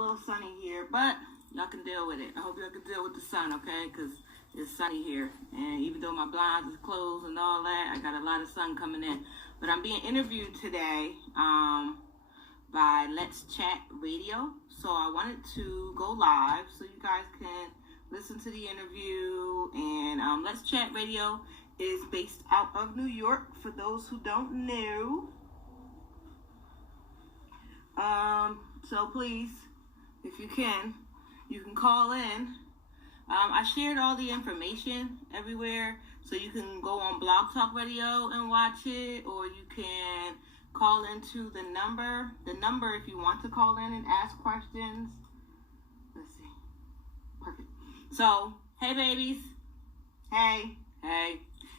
little sunny here, but y'all can deal with it. I hope y'all can deal with the sun, okay? Because it's sunny here. And even though my blinds is closed and all that, I got a lot of sun coming in. But I'm being interviewed today by Let's Chat Radio. So I wanted to go live so you guys can listen to the interview. And Let's Chat Radio is based out of New York, for those who don't know. So please, if you can call in. I shared all the information everywhere, so you can go on Blog Talk Radio and watch it, or you can call into the number. The number, if you want to call in and ask questions. Let's see. Perfect. So, hey babies. Hey.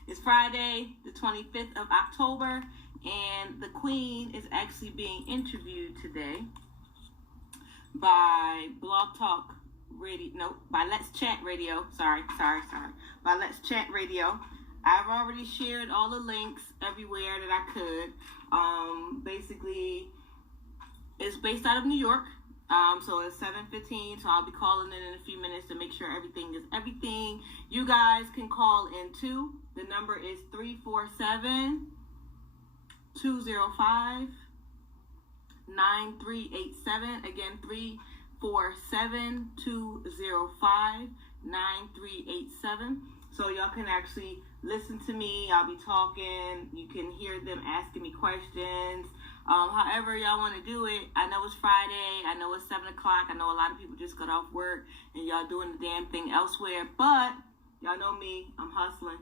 It's Friday, the 25th of October, and the Queen is actually being interviewed today by Blog Talk Radio. No, by Let's Chat Radio. Sorry. By Let's Chat Radio. I've already shared all the links everywhere that I could. Basically, it's based out of New York. So it's 7:15, so I'll be calling in a few minutes to make sure everything is everything. You guys can call in too. The number is 347-205-9387. Again, 347-205-9387. So y'all can actually listen to me. I'll be talking. You can hear them asking me questions. However y'all want to do it. I know it's Friday. I know it's 7 o'clock. I know a lot of people just got off work and y'all doing the damn thing elsewhere. But y'all know me. I'm hustling.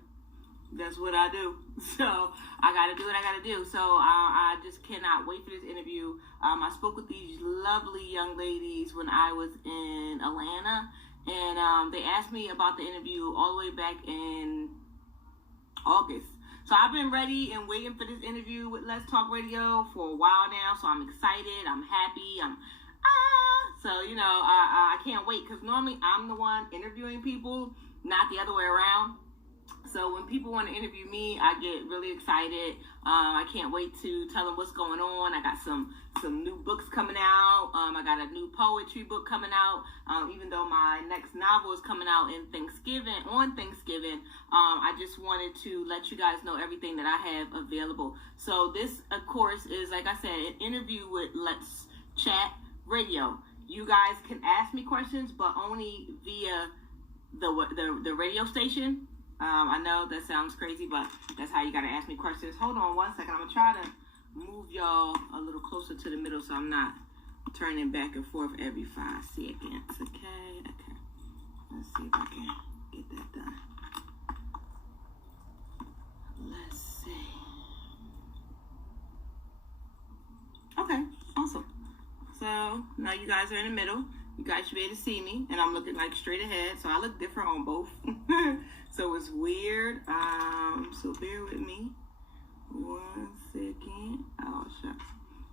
That's what I do. So I got to do what I got to do. So I just cannot wait for this interview. I spoke with these lovely young ladies when I was in Atlanta. And they asked me about the interview all the way back in August. So I've been ready and waiting for this interview with Let's Talk Radio for a while now. So I'm excited. I'm happy. So, I can't wait, because normally I'm the one interviewing people, not the other way around. So when people want to interview me, I get really excited. I can't wait to tell them what's going on. I got some new books coming out. I got a new poetry book coming out. Even though my next novel is coming out on Thanksgiving, I just wanted to let you guys know everything that I have available. So this, of course, is, like I said, an interview with Let's Chat Radio. You guys can ask me questions, but only via the radio station. I know that sounds crazy, but that's how you got to ask me questions. Hold on one second. I'm going to try to move y'all a little closer to the middle so I'm not turning back and forth every 5 seconds. Okay. Let's see if I can get that done. Let's see. Okay, awesome. So now you guys are in the middle. You guys should be able to see me, and I'm looking like straight ahead, so I look different on both. So it's weird. So bear with me 1 second. Oh, shucks.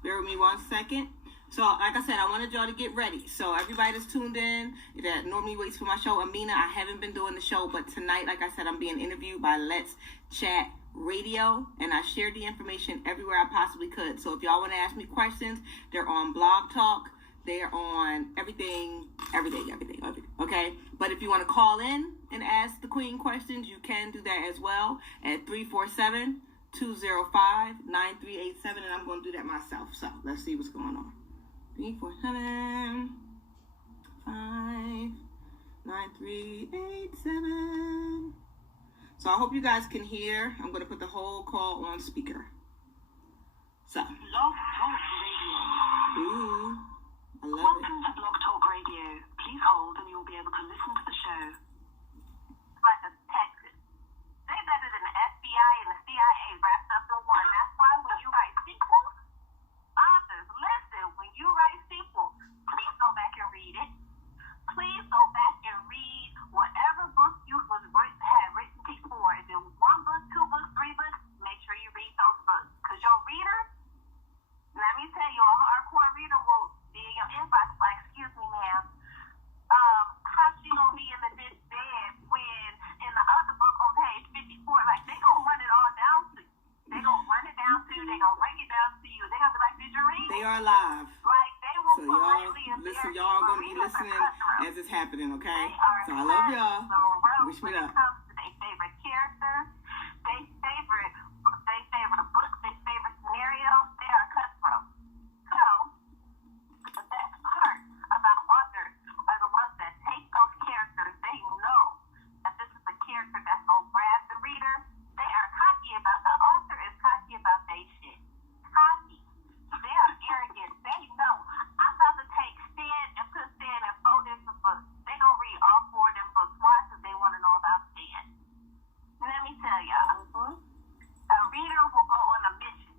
Bear with me 1 second. So, like I said, I wanted y'all to get ready. So everybody that's tuned in, that normally waits for my show, Amina, I haven't been doing the show, but tonight, like I said, I'm being interviewed by Let's Chat Radio, and I shared the information everywhere I possibly could. So if y'all want to ask me questions, they're on Blog Talk. They're on everything, okay? But if you want to call in and ask the Queen questions, you can do that as well at 347-205-9387, and I'm going to do that myself. So let's see what's going on. 347-5-9387. So I hope you guys can hear. I'm going to put the whole call on speaker. So. Blog Talk Radio. Ooh. I love Welcome to Blog Talk Radio. Please hold and you will be able to listen to the show. Like a Texas. They better than the FBI and the CIA wrapped up in one. That's why when you write sequels, authors, listen, when you write sequels, please go back and read it. Please go back and read whatever book you had written before. If it was 1 book, 2 books, 3 books, make sure you read those books. Because your reader, let me so y'all are going to be listening as it's happening, okay? So I love y'all. Wish me luck. They favorite characters, they favorite books, they favorite scenarios. They are cutthroat. So the best part about authors are the ones that take those characters. They know that this is a character that's gonna grab the reader. They are cocky about the author is cocky about they shit. Cocky. They are arrogant. They know I'm about to take Stan and put Stan in 4 different books. They don't read all 4 of them books. Why? Because they want to know about Stan. Let me tell y'all. A reader will go on a mission.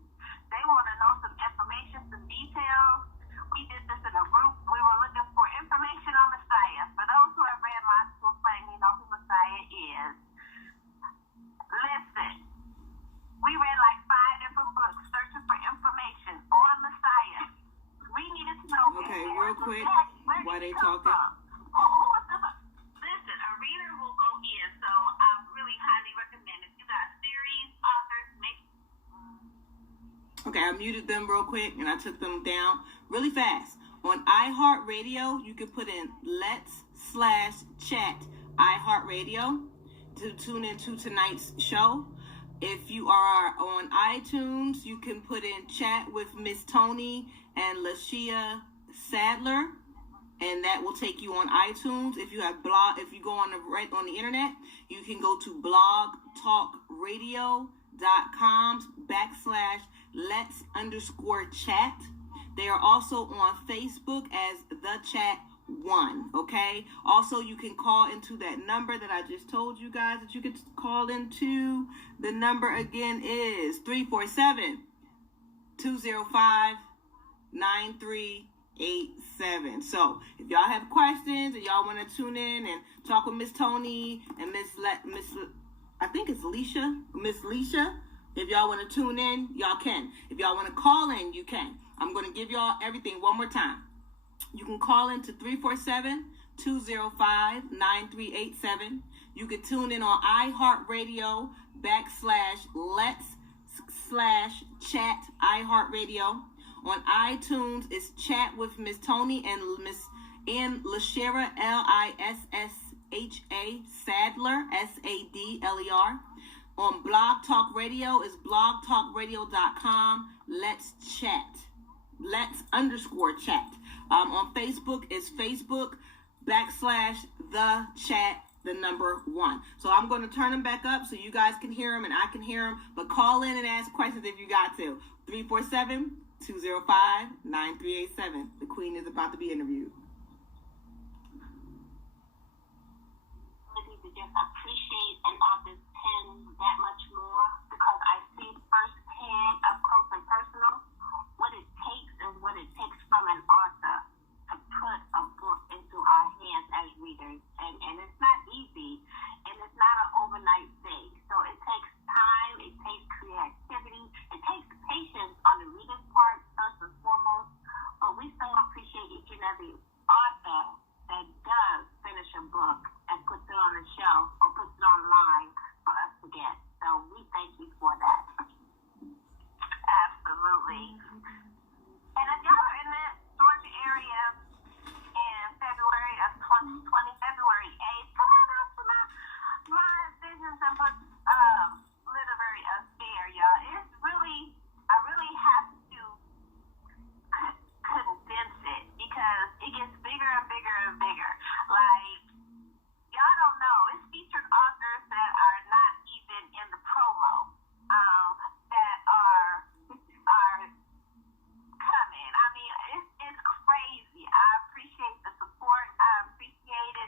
They want to know some information, some details. We did this in a group. We were looking for information on Messiah. For those who have read my school play, you know who Messiah is. Listen, we read like 5 different books searching for information on Messiah. We needed to know. Okay, real quick, while they talking. Who was this? Listen, a reader will go in, so I really highly recommend if you got series, authors, make. Okay, I muted them real quick and I took them down really fast. On iHeartRadio, you can put in let's/chat iHeartRadio to tune into tonight's show. If you are on iTunes, you can put in chat with Miss Tony and Lashia Sadler, and that will take you on iTunes. If you have if you go on the internet, you can go to blogtalkradio.com/let's_chat. They are also on Facebook as The Chat One, okay? Also, you can call into that number that I just told you guys that you could call into. The number again is 347-205-9387. So, if y'all have questions and y'all want to tune in and talk with Miss Tony and I think it's Miss Leisha. If y'all want to tune in, y'all can. If y'all want to call in, you can. I'm going to give y'all everything one more time. You can call in to 347-205-9387. You can tune in on iHeartRadio /let's/chat iHeartRadio. On iTunes, it's Chat with Miss Tony and Lashera Lissha Sadler SADLER. On Blog Talk Radio is blogtalkradio.com. Let's chat. Let's_chat. On Facebook is Facebook /the chat, the number 1. So I'm going to turn them back up so you guys can hear them and I can hear them. But call in and ask questions if you got to. 347-205-9387. The Queen is about to be interviewed. Just appreciate an author's pen that much more because I see firsthand, up close and personal, what it takes and what it takes from an author to put a book into our hands as readers. And it's not easy, and it's not an overnight thing. So it takes time, it takes creativity, it takes patience on the reader's part, first and foremost. But we so appreciate each and every author that does finish a book and puts it on the shelf or puts it online for us to get. So we thank you for that. Absolutely. And if y'all are in the Georgia area in February of 2020, February 8th, come on out to my Visions and Books literary affair, y'all. It's really, I really have to condense it because it gets bigger and bigger and bigger. Like, y'all don't know, it's featured authors that are not even in the promo, that are coming. I mean, it's crazy. I appreciate the support. I appreciate it.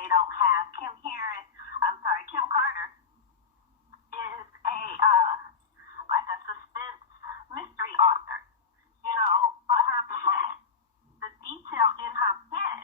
they don't have. Kim Carter is a like a suspense mystery author, but her pen, the detail in her pen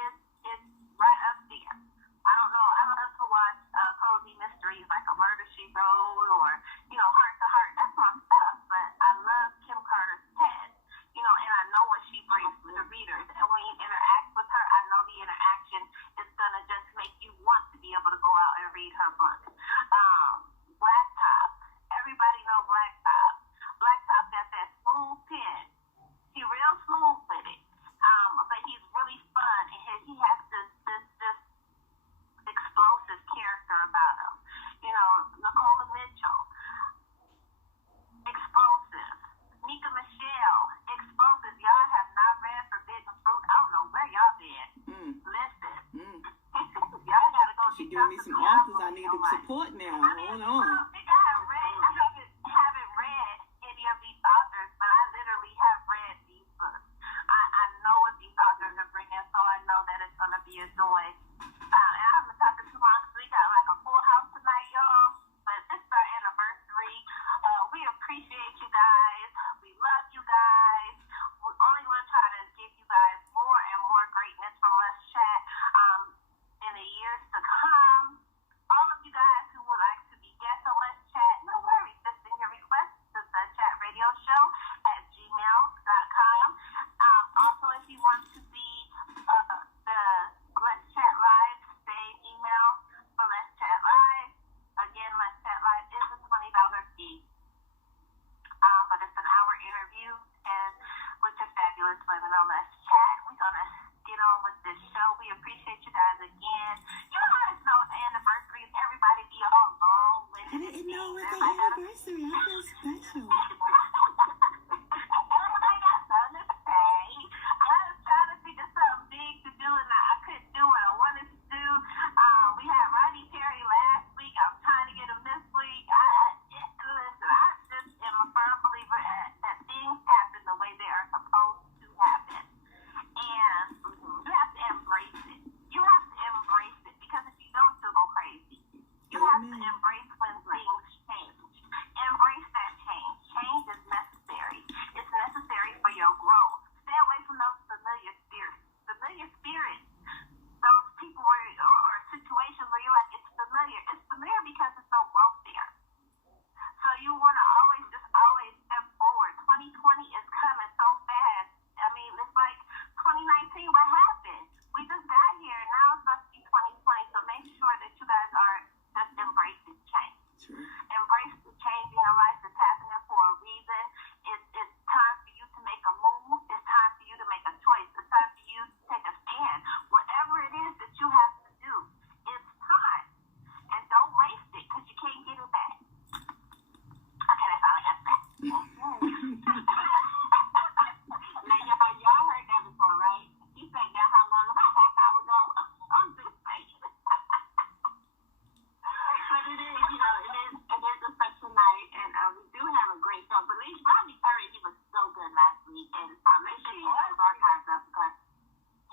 is right up there. I don't know. I love to watch cozy mysteries like A Murder, She Wrote or Heart to Heart. That's my stuff. But I love Kim Carter's pen, and I know what she brings to the readers. And when you interact with her, I know the interaction is gonna just make you want to be able to go out and read her book. Blacktop. Everybody know Blacktop. Blacktop got that smooth pen. He real smooth with it. But he's really fun, and he has this explosive character about him. Nicola Mitchell, explosive. Nika Michelle, explosive. Y'all have not read Forbidden Fruit. I don't know where y'all been. Listen. Y'all gotta go She get giving me some authors I need to support now. Hold on. I think I haven't read any of these authors, but I literally have read these books. I know what these authors are bringing, so I know that it's gonna be a joy. And I haven't talked too long, so we got like a full house tonight, y'all. But this is our anniversary. We appreciate you guys. We love you guys. We're only gonna try to give you guys more and more greatness from Let's Chat in the years to come. All of you guys who would like to be guests on Let's Chat, no worries. Just send your request to the Chat Radio Show at gmail.com. Also, if you want to be the Let's Chat Live, same email for Let's Chat Live. Again, Let's Chat Live is a $20 fee. But it's an hour interview and with your fabulous women on Let's Chat. We're gonna get on with this show. We appreciate you guys again. You know how it's no anniversaries, everybody be all long with I didn't know it was the anniversary. I feel special. Everybody got something to say. I was trying to think of something big to do and I couldn't do what I wanted to do. We had Rodney Perry last week. I'm trying to get him this week. Listen, I just am a firm believer that things happen the way they are supposed to happen. And you have to embrace it. You have to embrace it because if you don't, you'll go crazy. You have to embrace when things change. Embrace that change. Change is necessary. It's necessary for your growth. Stay away from those familiar spirits. Familiar spirits. Those people or situations where you're like, it's familiar. It's familiar because there's no growth there. So you want to always step forward. 2020 is coming so fast. I mean, it's like 2019, what happened? We just got here, and now it's about to be 2020, so make sure that you guys are just embracing change. True. Embrace the change in your life. It's happening for a reason. It's time for you to make a move. It's time for you to make a choice. It's time for you to take a stand. Whatever it is that you have to do, it's time. And don't waste it, because you can't get it back. Okay, that's all I got to say. Now, y'all heard that before, right? You said that how long? About half hour ago. I'm just saying. But it is, it is a special night, and we do have a great show. Believe Rodney Perry, he was so good last week, and make sure you have his archives up because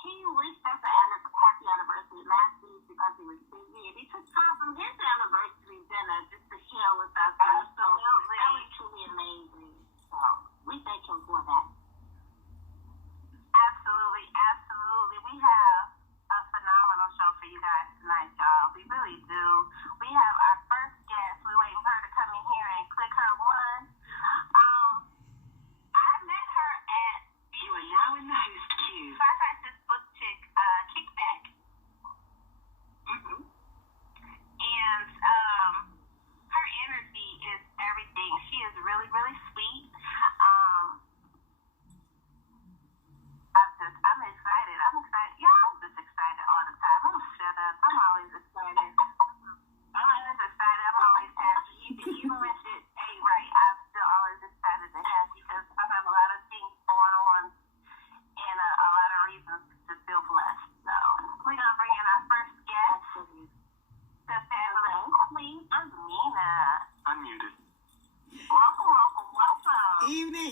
he wished us a happy anniversary last week because he was busy, and he took time from his anniversary dinner just to share with us. Absolutely. So that was truly amazing. So we thank him for that. Absolutely, absolutely. We have a phenomenal show for you guys tonight, y'all. We really do. We have our first guest. We're waiting for her to come in here and click her one. I met her at You are now in the host queue. Firefighter's Book Chick Kickback. And her energy is everything. She is really, really sweet. I'm excited. Y'all, I'm just excited all the time. I'm shut up. I'm always excited. I'm always excited. I'm always happy. Even when shit ain't right, I'm still always excited and happy because I have a lot of things going on and a lot of reasons to feel blessed. So we're gonna bring in our first guest, the fabulous QueenAmina. Unmuted. Welcome. Evening,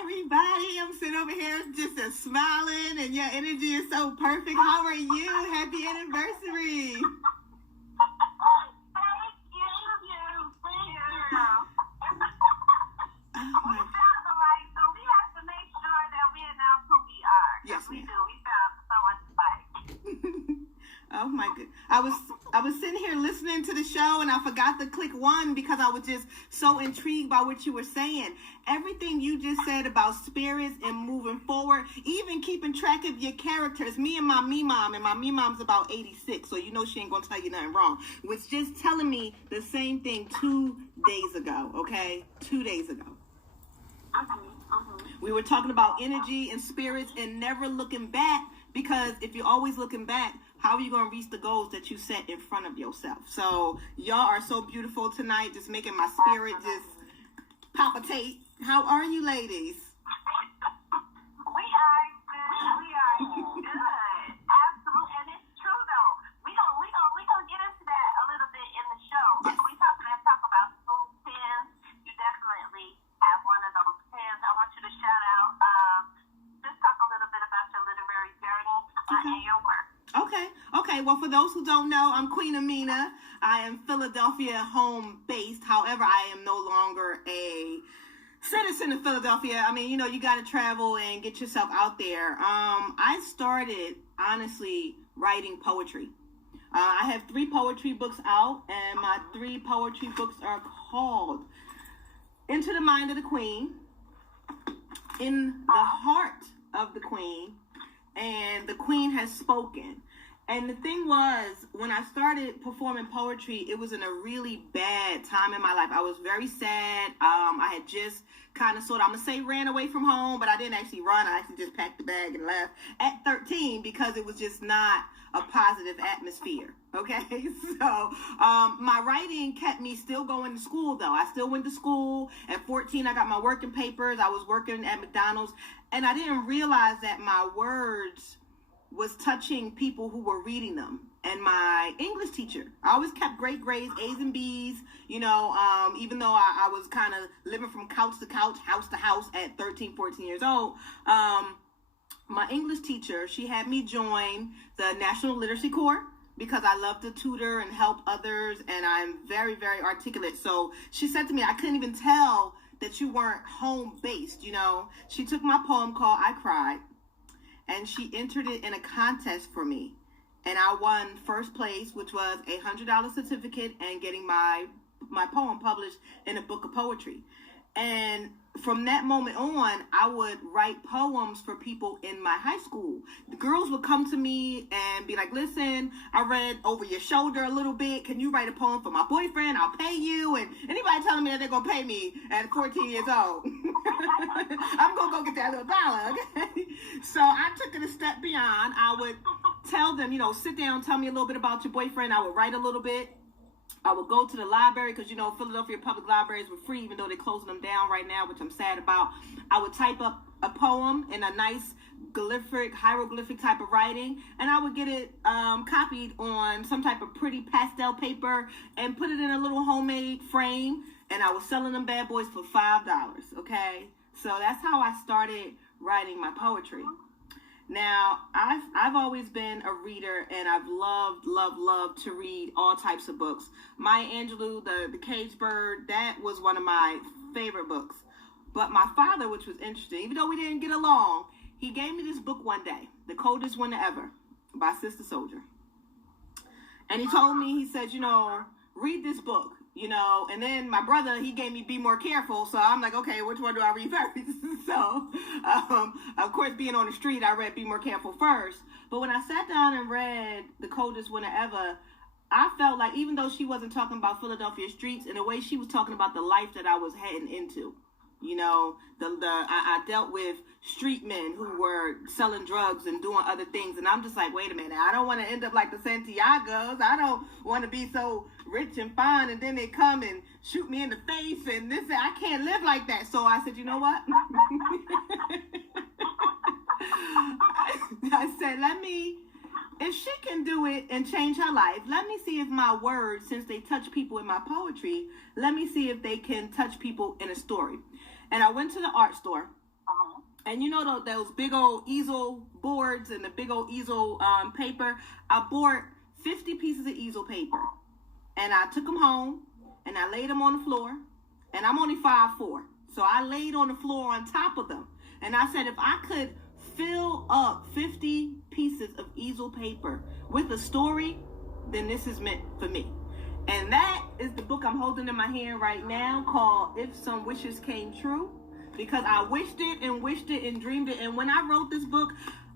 everybody. I'm sitting over here just smiling, and your energy is so perfect. How are you? Happy anniversary. Thank you. Oh, We found the light, so we have to make sure that we announce who we are. Yes, we ma'am. do. We found so much light. Oh my good. I was sitting here listening to the show, and I forgot to click one because I was just so intrigued by what you were saying. Everything you just said about spirits and moving forward, even keeping track of your characters. Me and my me mom's about 86, so you know she ain't gonna tell you nothing wrong. Was just telling me the same thing 2 days ago. Okay, 2 days ago. We were talking about energy and spirits and never looking back, because if you're always looking back, how are you going to reach the goals that you set in front of yourself? So y'all are so beautiful tonight, just making my spirit just palpitate. How are you, ladies? We are good. Absolutely. And it's true though. We gonna get into that a little bit in the show. Yes. We talk about school pins. You definitely have one of those pins. I want you to shout out, just talk a little bit about your literary journey and your work. Okay. Well, for those who don't know, I'm QueenAmina. I am Philadelphia home-based. However, I am no longer a citizen of Philadelphia. I mean, you know, you got to travel and get yourself out there. I started, honestly, writing poetry. I have 3 poetry books out, and my 3 poetry books are called Into the Mind of the Queen, In the Heart of the Queen, and The Queen Has Spoken. And the thing was, when I started performing poetry, it was in a really bad time in my life. I was very sad. I had just kind of I'm going to say ran away from home, but I didn't actually run. I actually just packed the bag and left at 13 because it was just not a positive atmosphere. Okay, so my writing kept me still going to school, though. I still went to school. At 14, I got my working papers. I was working at McDonald's, and I didn't realize that my words was touching people who were reading them. And my English teacher, I always kept great grades, A's and B's, you know, even though I was kind of living from couch to couch, house to house at 13, 14 years old. My English teacher, she had me join the National Literacy Corps because I love to tutor and help others, and I'm very, very articulate. So she said to me, I couldn't even tell that you weren't home-based, you know. She took my poem called I Cried, and she entered it in a contest for me. And I won first place, which was a $100 certificate and getting my poem published in a book of poetry. And from that moment on, I would write poems for people in my high school. The girls would come to me and be like, listen, I read over your shoulder a little bit. Can you write a poem for my boyfriend? I'll pay you. And anybody telling me that they're going to pay me at 14 years old, I'm going to go get that little dollar. Okay? So I took it a step beyond. I would tell them, you know, sit down, tell me a little bit about your boyfriend. I would write a little bit. I would go to the library because, you know, Philadelphia public libraries were free, even though they're closing them down right now, which I'm sad about. I would type up a poem in a nice hieroglyphic type of writing, and I would get it copied on some type of pretty pastel paper and put it in a little homemade frame, and I was selling them bad boys for $5, okay? So that's how I started writing my poetry. Now, I've always been a reader, and I've loved to read all types of books. Maya Angelou, the Caged Bird, that was one of my favorite books. But my father, which was interesting, even though we didn't get along, he gave me this book one day, The Coldest Winter Ever by Sister Soldier. And he told me, he said, you know, read this book. You know, and then my brother, he gave me Be More Careful. So I'm like, okay, which one do I read first? So, of course, being on the street, I read Be More Careful first. But when I sat down and read The Coldest Winter Ever, I felt like even though she wasn't talking about Philadelphia streets, in a way she was talking about the life that I was heading into. You know, I dealt with street men who were selling drugs and doing other things. And I'm just like, wait a minute, I don't want to end up like the Santiagos. I don't want to be so rich and fine. And then they come and shoot me in the face. And this, I can't live like that. So I said, you know what? I said, if she can do it and change her life, let me see if my words, since they touch people in my poetry, let me see if they can touch people in a story. And I went to the art store. Uh-huh. And you know those big old easel boards and the big old easel paper? I bought 50 pieces of easel paper. And I took them home and I laid them on the floor. And I'm only 5'4". So I laid on the floor on top of them. And I said, if I could fill up 50 pieces of easel paper with a story, then this is meant for me. And that is the book I'm holding in my hand right now, called If Some Wishes Came True, because I wished it and dreamed it. And when I wrote this book,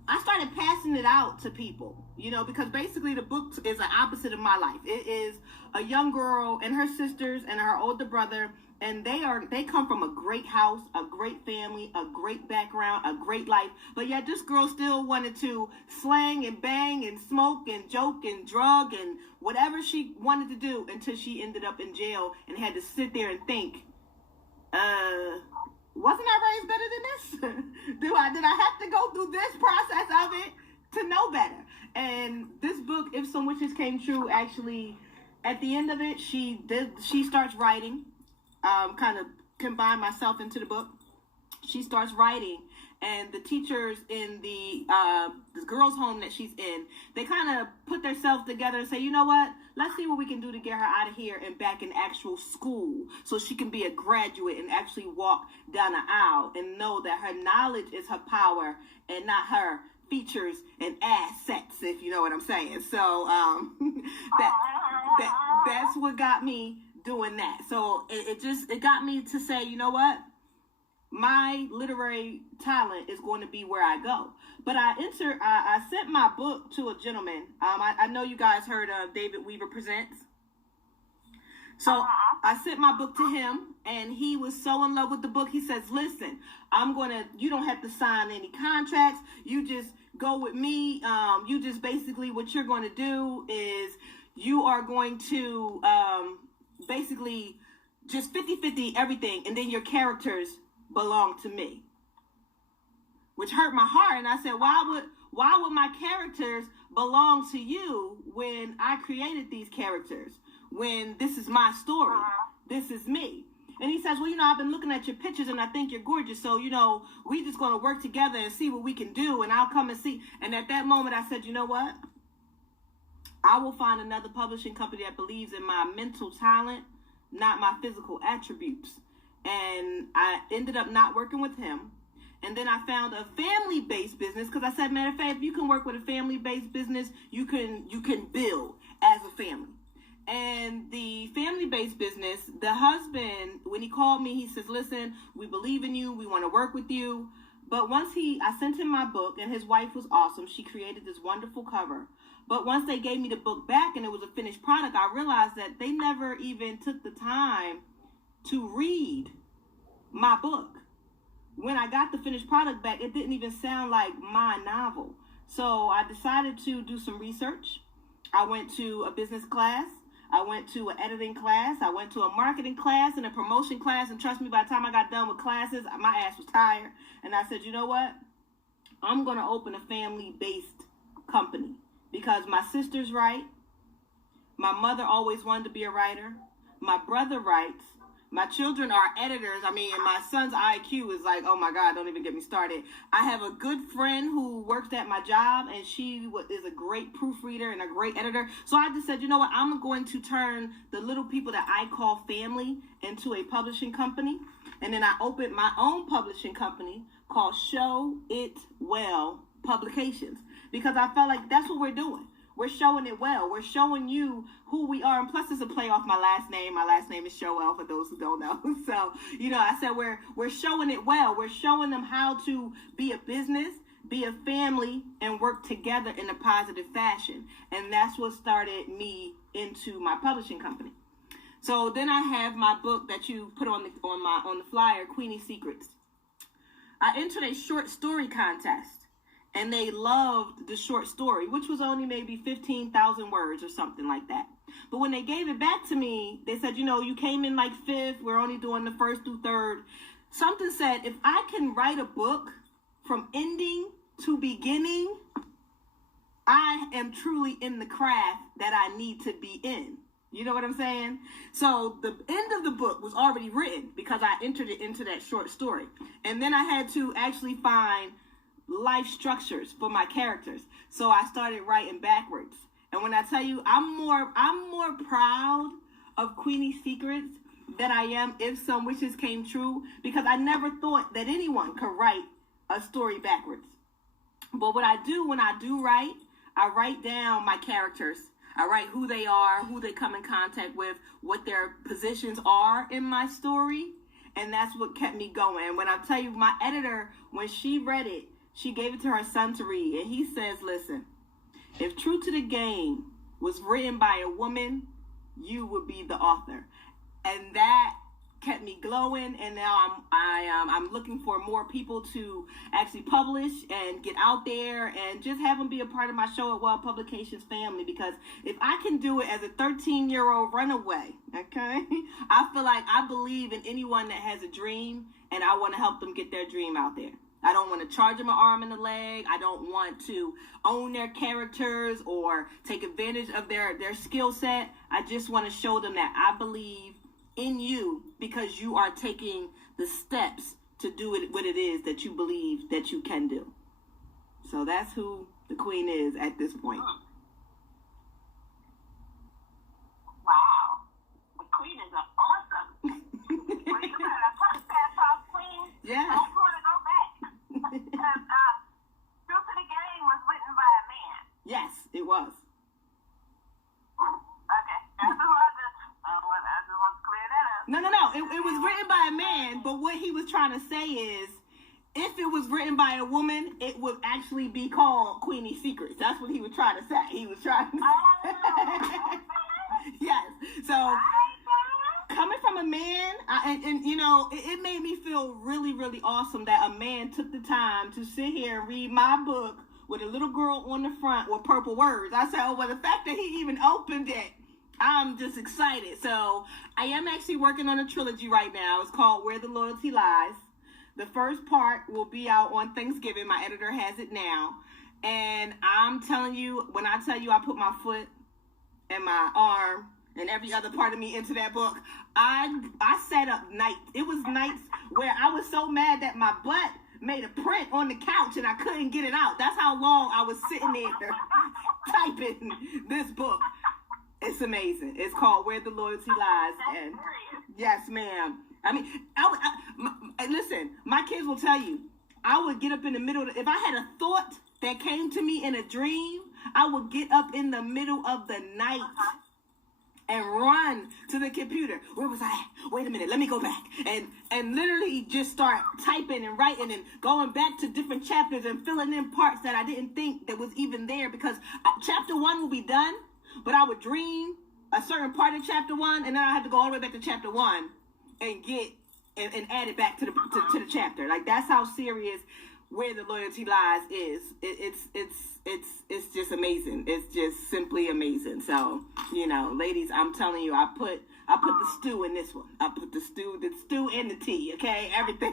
I started passing it out to people, you know, because basically the book is the opposite of my life. It is a young girl and her sisters and her older brother, and they come from a great house, a great family, a great background, a great life. But yet this girl still wanted to slang and bang and smoke and joke and drug and whatever she wanted to do until she ended up in jail and had to sit there and think, wasn't I raised better than this? Did I have to go through this process of it to know better? And this book, If Some Wishes Came True, actually, at the end of it, she starts writing, kind of combine myself into the book. She starts writing, and the teachers in the girls' home that she's in, they kind of put themselves together and say, you know what? Let's see what we can do to get her out of here and back in actual school so she can be a graduate and actually walk down the aisle and know that her knowledge is her power and not her features and assets, if you know what I'm saying. So that's what got me doing that. So it got me to say, you know what? My literary talent is going to be where I go. But I sent my book to a gentleman. I know you guys heard of David Weaver Presents. So I sent my book to him, and he was so in love with the book. He says, listen, you don't have to sign any contracts. You just go with me. You just basically, what you're going to do is you are going to basically just 50-50 everything, and then your characters belong to me, which hurt my heart. And I said, why would my characters belong to you when I created these characters, when this is my story, this is me? And he says, well, you know, I've been looking at your pictures and I think you're gorgeous, so, you know, we just going to work together and see what we can do, and I'll come and see. And at that moment I said, you know what, I will find another publishing company that believes in my mental talent, not my physical attributes. And I ended up not working with him. And then I found a family-based business, because I said, matter of fact, if you can work with a family-based business, you can build as a family. And the family-based business, the husband, when he called me, he says, listen, we believe in you. We want to work with you. But I sent him my book, and his wife was awesome. She created this wonderful cover. But once they gave me the book back and it was a finished product, I realized that they never even took the time to read my book. When I got the finished product back, it didn't even sound like my novel. So I decided to do some research. I went to a business class. I went to an editing class. I went to a marketing class and a promotion class. And trust me, by the time I got done with classes, my ass was tired. And I said, you know what? I'm going to open a family-based company, because my sister's write. My mother always wanted to be a writer. My brother writes. My children are editors. I mean, and my son's IQ is like, oh my God, don't even get me started. I have a good friend who works at my job, and she is a great proofreader and a great editor. So I just said, you know what? I'm going to turn the little people that I call family into a publishing company. And then I opened my own publishing company called Show It Well Publications, because I felt like that's what we're doing. We're showing it well. We're showing you who we are. And plus, it's a play off my last name. My last name is Shoel, for those who don't know. So, you know, I said we're showing it well. We're showing them how to be a business, be a family, and work together in a positive fashion. And that's what started me into my publishing company. So then I have my book that you put on the flyer, Queenie Secrets. I entered a short story contest. And they loved the short story, which was only maybe 15,000 words or something like that. But when they gave it back to me, they said, you know, you came in like fifth. We're only doing the first through third. Something said, if I can write a book from ending to beginning, I am truly in the craft that I need to be in. You know what I'm saying? So the end of the book was already written because I entered it into that short story. And then I had to actually find life structures for my characters. So I started writing backwards. And when I tell you, I'm more proud of Queenie's Secrets than I am If Some Wishes Came True, because I never thought that anyone could write a story backwards. But what I do when I do write, I write down my characters. I write who they are, who they come in contact with, what their positions are in my story. And that's what kept me going. When I tell you, my editor, when she read it, she gave it to her son to read. And he says, listen, if True to the Game was written by a woman, you would be the author. And that kept me glowing, and now I'm looking for more people to actually publish and get out there and just have them be a part of my show at Well Publications family, because if I can do it as a 13-year-old runaway, okay, I feel like I believe in anyone that has a dream, and I want to help them get their dream out there. I don't want to charge them an arm and a leg. I don't want to own their characters or take advantage of their skill set. I just want to show them that I believe in you because you are taking the steps to do it, what it is that you believe that you can do. So that's who the Queen is at this point. Wow. The Queen is awesome. Well, you got a podcast called Queen. Yeah. I want to go back. Because True to the Game was written by a man. Yes, it was. Okay. I just want to clear that up. No. It was written by a man, but what he was trying to say is, if it was written by a woman, it would actually be called Queenie's Secrets. That's what he was trying to say. He was trying to Yes. So, coming from a man, and you know, it made me feel really, really awesome that a man took the time to sit here and read my book with a little girl on the front with purple words. I said, oh, well, the fact that he even opened it, I'm just excited. So I am actually working on a trilogy right now. It's called Where the Loyalty Lies. The first part will be out on Thanksgiving. My editor has it now. And I'm telling you, when I tell you I put my foot and my arm and every other part of me into that book, I sat up nights. It was nights where I was so mad that my butt made a print on the couch and I couldn't get it out. That's how long I was sitting there typing this book. It's amazing. It's called Where the Loyalty Lies. And yes, ma'am. I mean, listen, my kids will tell you, I would get up in the middle. If I had a thought that came to me in a dream, I would get up in the middle of the night and run to the computer. Where was I at? Wait a minute, let me go back. And literally just start typing and writing and going back to different chapters and filling in parts that I didn't think that was even there, because chapter 1 will be done, but I would dream a certain part of chapter 1, and then I had to go all the way back to chapter 1 and get and add it back to the chapter. Like, that's how serious Where the Loyalty Lies is. It's just amazing. It's just simply amazing. So, you know, ladies, I'm telling you, I put the stew in this one. I put the stew and the tea. Okay, everything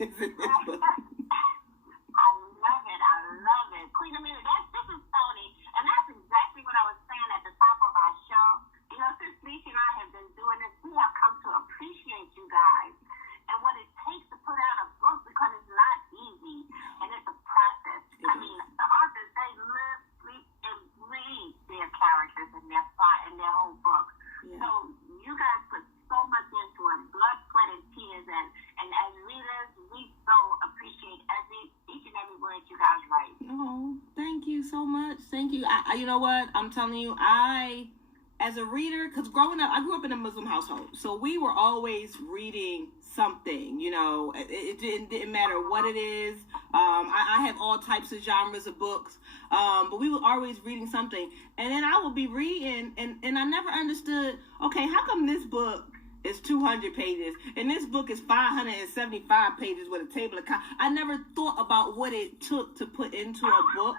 is in this book. I love it. QueenAmina, this is Tony, and that's exactly what I was saying at the top of our show. You know, since Lisa and I have been doing this, we have come to appreciate you guys and what it takes to put out a book, because it's not easy, and it's a process. I mean, the authors, they live, sleep, and breathe their characters and their plot and their whole book. Yeah. So you guys put so much into it, blood, sweat, and tears, and as readers, we so appreciate each and every word you guys write. Oh, thank you so much. Thank you. You know what? I'm telling you, as a reader, because growing up, I grew up in a Muslim household, so we were always reading something, you know. It didn't matter what it is. I have all types of genres of books, but we were always reading something. And then I would be reading, and I never understood, okay, how come this book is 200 pages, and this book is 575 pages with a table of I never thought about what it took to put into a book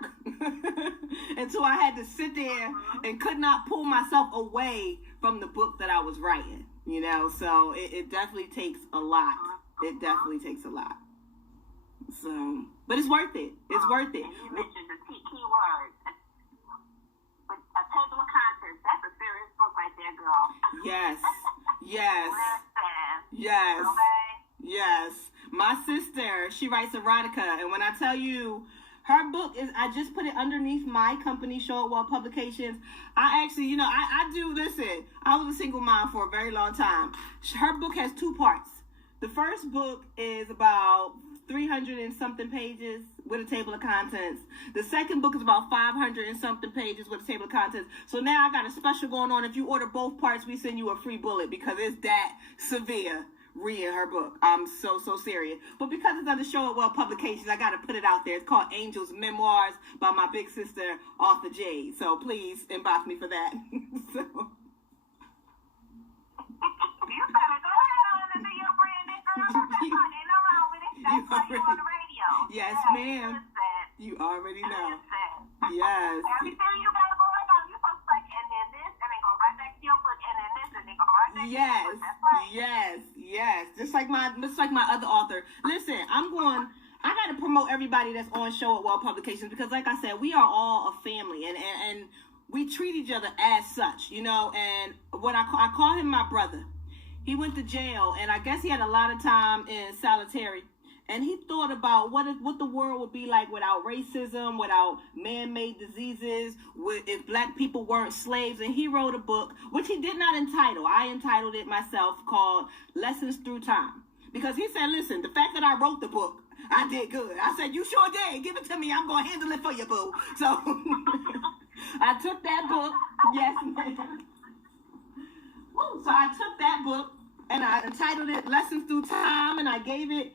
until I had to sit there and could not pull myself away from the book that I was writing, you know. So it definitely takes a lot. It definitely takes a lot. So, but it's worth it. It's worth it. And you mentioned the key words. A table of contents. That's a serious book right there, girl. Yes. Yes. Listen. Yes. Okay? Yes. My sister, she writes erotica, and when I tell you, her book is, I just put it underneath my company, Show It Well Publications. I actually, I do, listen, I was a single mom for a very long time. Her book has 2 parts. The first book is about 300 and something pages with a table of contents. The second book is about 500 and something pages with a table of contents. So now I got a special going on. If you order both parts, we send you a free bullet because it's that severe. Reading her book. I'm so serious. But because it's under Show It Well Publications, I got to put it out there. It's called Angel's Memoirs by my big sister, Arthur Jade. So please inbox me for that. So. You better go ahead on and do your branding, girl. Ain't no wrong with it. That's why you on the radio. Yes, ma'am. Listen. You already know. Listen. Yes. Everything you got going on, you supposed to like, and then this, and then go right back to your book, and then this, and then go right back to your book. That's right. Yes. Just like my other author. Listen, I got to promote everybody that's on Show It Well Publications because, like I said, we are all a family, and we treat each other as such, and what I call him my brother. He went to jail, and I guess he had a lot of time in solitary. And he thought about what the world would be like without racism, without man-made diseases, if black people weren't slaves. And he wrote a book, which he did not entitle. I entitled it myself, called Lessons Through Time. Because he said, listen, the fact that I wrote the book, I did good. I said, you sure did. Give it to me. I'm going to handle it for you, boo. So I took that book. Yes, ma'am. So I took that book and I entitled it Lessons Through Time, and I gave it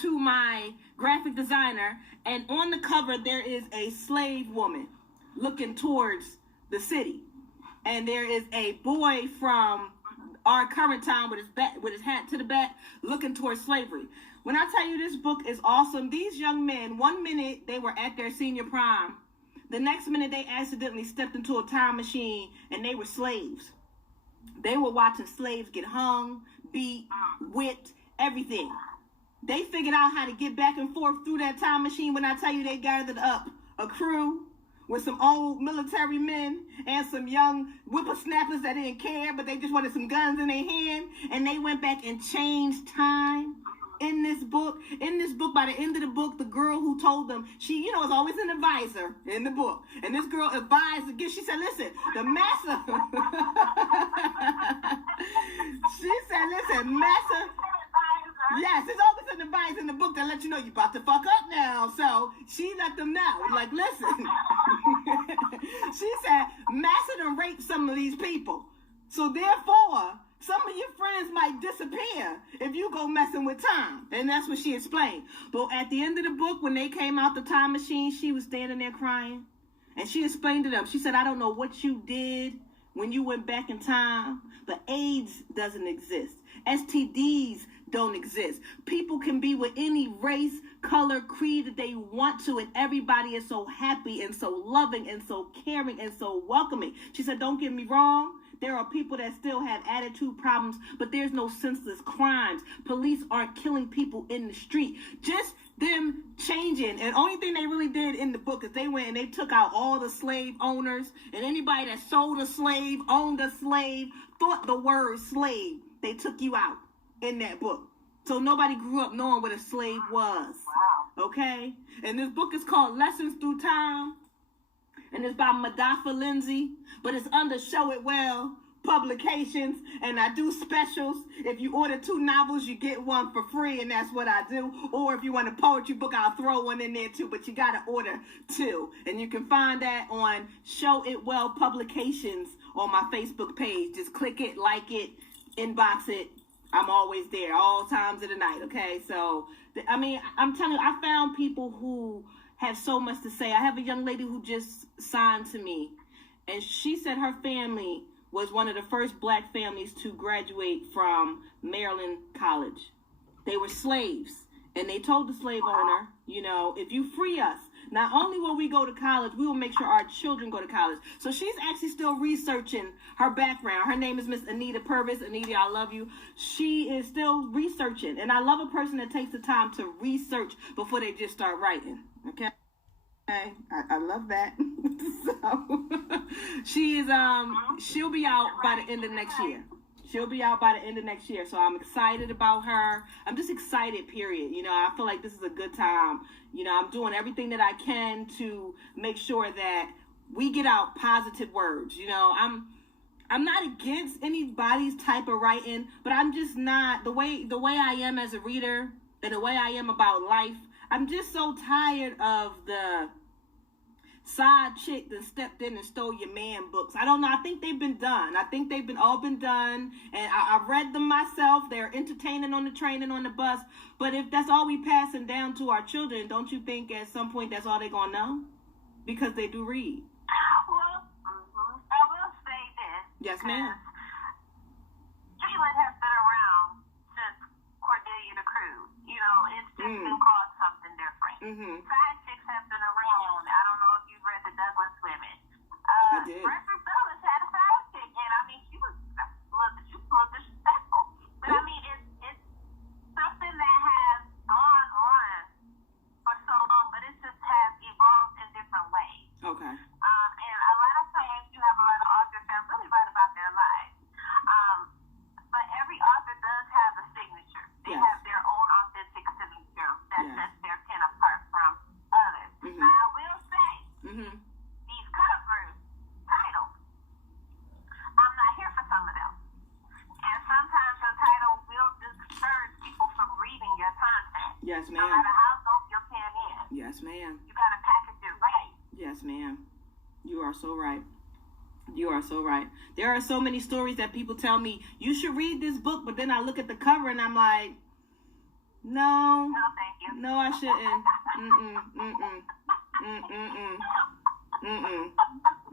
to my graphic designer, and on the cover there is a slave woman looking towards the city, and there is a boy from our current time with his hat to the back looking towards slavery. When I tell you this book is awesome, these young men, one minute they were at their senior prime, the next minute they accidentally stepped into a time machine and they were slaves. They were watching slaves get hung, beat, whipped, everything. They figured out how to get back and forth through that time machine. When I tell you they gathered up a crew with some old military men and some young whippersnappers that didn't care, but they just wanted some guns in their hand, and they went back and changed time. In this book, by the end of the book, the girl who told them, she, is always an advisor in the book. And this girl advised again. She said, listen, the master. She said, listen, master. Yes, there's always an advisor in the book that let you know you're about to fuck up now. So she let them know, like, listen. She said, master done raped some of these people. So therefore, some of your friends might disappear if you go messing with time. And that's what she explained. But at the end of the book, when they came out the time machine, she was standing there crying. And she explained to them, she said, I don't know what you did when you went back in time, but AIDS doesn't exist. STDs don't exist. People can be with any race, color, creed that they want to, and everybody is so happy and so loving and so caring and so welcoming. She said, don't get me wrong. There are people that still have attitude problems, but there's no senseless crimes. Police aren't killing people in the street. Just them changing. And only thing they really did in the book is they went and they took out all the slave owners, and anybody that sold a slave, owned a slave, thought the word slave. They took you out in that book. So nobody grew up knowing what a slave was. Wow. Okay? And this book is called Lessons Through Time. And it's by Madafa Lindsay, but it's under Show It Well Publications, and I do specials. If you order 2 novels, you get one for free, and that's what I do. Or if you want a poetry book, I'll throw one in there too, but you gotta order 2. And you can find that on Show It Well Publications on my Facebook page. Just click it, like it, inbox it. I'm always there, all times of the night, okay? So, I'm telling you, I found people who have so much to say. I have a young lady who just signed to me, and she said her family was one of the first black families to graduate from Maryland College. They were slaves, and they told the slave owner, if you free us, not only will we go to college, we will make sure our children go to college. So she's actually still researching her background. Her name is Miss Anita Purvis. Anita, I love you. She is still researching, and I love a person that takes the time to research before they just start writing. Okay. Hey, I love that. So she'll be out by the end of next year. She'll be out by the end of next year. So I'm excited about her. I'm just excited, period. You know, I feel like this is a good time. You know, I'm doing everything that I can to make sure that we get out positive words. You know, I'm not against anybody's type of writing, but I'm just not the way I am as a reader and the way I am about life. I'm just so tired of the side chick that stepped in and stole your man books. I don't know. I think they've been done. I think they've been done. And I read them myself. They're entertaining on the train and on the bus. But if that's all we passing down to our children, don't you think at some point that's all they're going to know? Because they do read. Well, I will say this. Yes, ma'am. Caitlin has been around since Cordelia the Cruise. You know, it's just been called something different. Side chicks have been around. I don't know if you've read the Douglas Women. I did. Reverend Phyllis had a side chick, and I mean, she was a little disrespectful. But I mean, it's something that has gone on for so long, but it just has evolved in different ways. Okay. And a lot of times you have a lot of authors that really write about their lives. But every author does have a signature. They have their own authentic signature that sets their pen apart from others. Now, I will say, these covers, titles, I'm not here for some of them. And sometimes your title will discourage people from reading your content. Yes, No ma'am. matter how dope your pen is. Yes, ma'am. You got to package it right. Yes, ma'am. You are so right. You are so right. There are so many stories that people tell me, you should read this book, but then I look at the cover and I'm like, no. No, thank you. No, I shouldn't.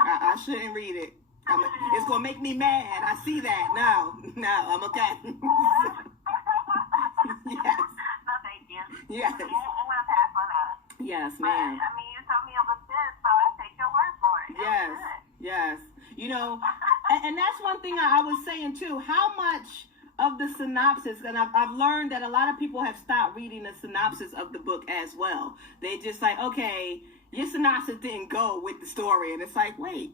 I shouldn't read it. It's going to make me mad. I see that. No, I'm okay. Yes. No, thank you. Yes. I'm going to pass on that. Yes, But, ma'am. I mean, you told me it was good, so I take your word for it. It was Yes. good. Yes. You know, and that's one thing I was saying too. How much of the synopsis, and I've learned that a lot of people have stopped reading the synopsis of the book as well. They just like, okay, your synopsis didn't go with the story. And it's like, wait,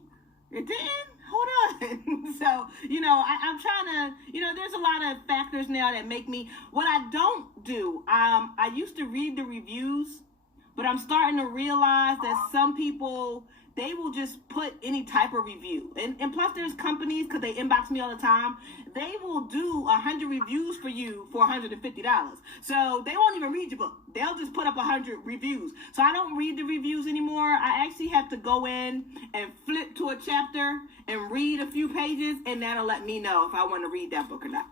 it didn't? Hold on. So, you know, I'm trying to, you know, there's a lot of factors now that make me, what I don't do, I used to read the reviews, but I'm starting to realize that some people, they will just put any type of review. And plus there's companies, because they inbox me all the time, they will do 100 reviews for you for $150. So they won't even read your book. They'll just put up 100 reviews. So I don't read the reviews anymore. I actually have to go in and flip to a chapter and read a few pages, and that'll let me know if I want to read that book or not.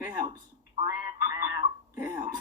It helps. Listen. It helps.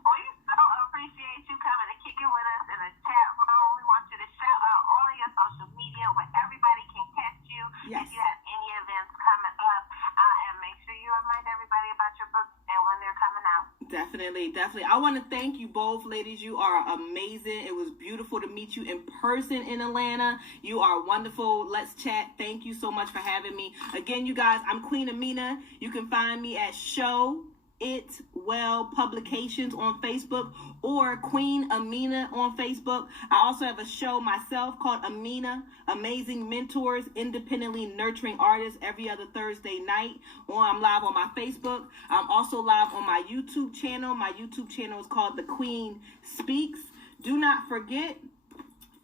We so appreciate you coming to kick it with us in the chat room. We want you to shout out all of your social media where everybody can catch you. Yes. If you have any events coming up, and make sure you remind everybody about your books and when they're coming out. Definitely. I want to thank you both, ladies. You are amazing. It was beautiful to meet you in person in Atlanta. You are wonderful. Let's chat. Thank you so much for having me. Again, you guys, I'm QueenAmina. You can find me at Show It Well Publications on Facebook or QueenAmina on Facebook. I also have a show myself called Amina, Amazing Mentors, Independently Nurturing Artists, every other Thursday night. I'm live on my Facebook. I'm also live on my YouTube channel. My YouTube channel is called The Queen Speaks. Do not forget,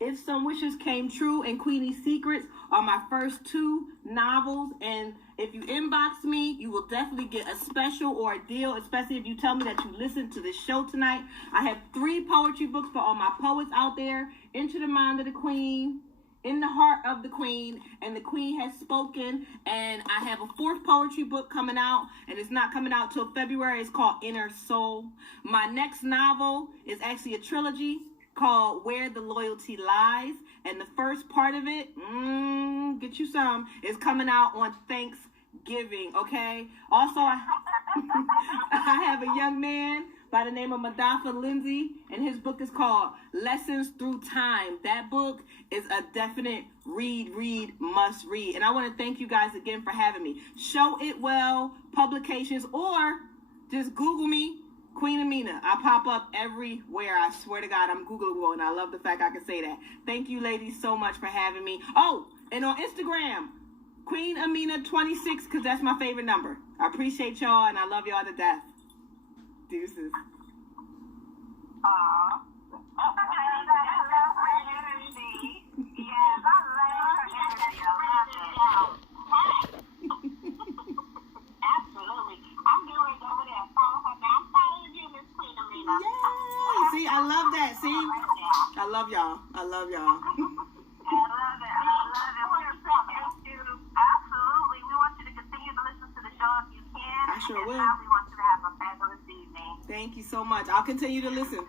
If Some Wishes Came True and Queenie's Secrets are my first 2 novels, and if you inbox me, you will definitely get a special or a deal, especially if you tell me that you listened to this show tonight. I have 3 poetry books for all my poets out there. Into the Mind of the Queen, In the Heart of the Queen, and The Queen Has Spoken. And I have a 4th poetry book coming out, and it's not coming out till February. It's called Inner Soul. My next novel is actually a trilogy called Where the Loyalty Lies, and the first part of it, get you some, is coming out on Thanksgiving, okay? Also, I have a young man by the name of Madafa Lindsay, and his book is called Lessons Through Time. That book is a definite read, must read. And I want to thank you guys again for having me. Show It Well Publications, or Just Google me, QueenAmina. I pop up everywhere. I swear to God, I'm Googleable, and I love the fact I can say that. Thank you, ladies, so much for having me. Oh, and on Instagram, QueenAmina26, because that's my favorite number. I appreciate y'all, and I love y'all to death. Deuces. Aw. Absolutely. I'm getting ready to go over there and follow her now. I'm following you, Miss QueenAmina. Yay! See, I love that. See? I love y'all. I love y'all. I love it. I love it. Thank you. Absolutely. We want you to continue to listen to the show if you can. I sure will. We want you to have a fabulous evening. Thank you so much. I'll continue to listen.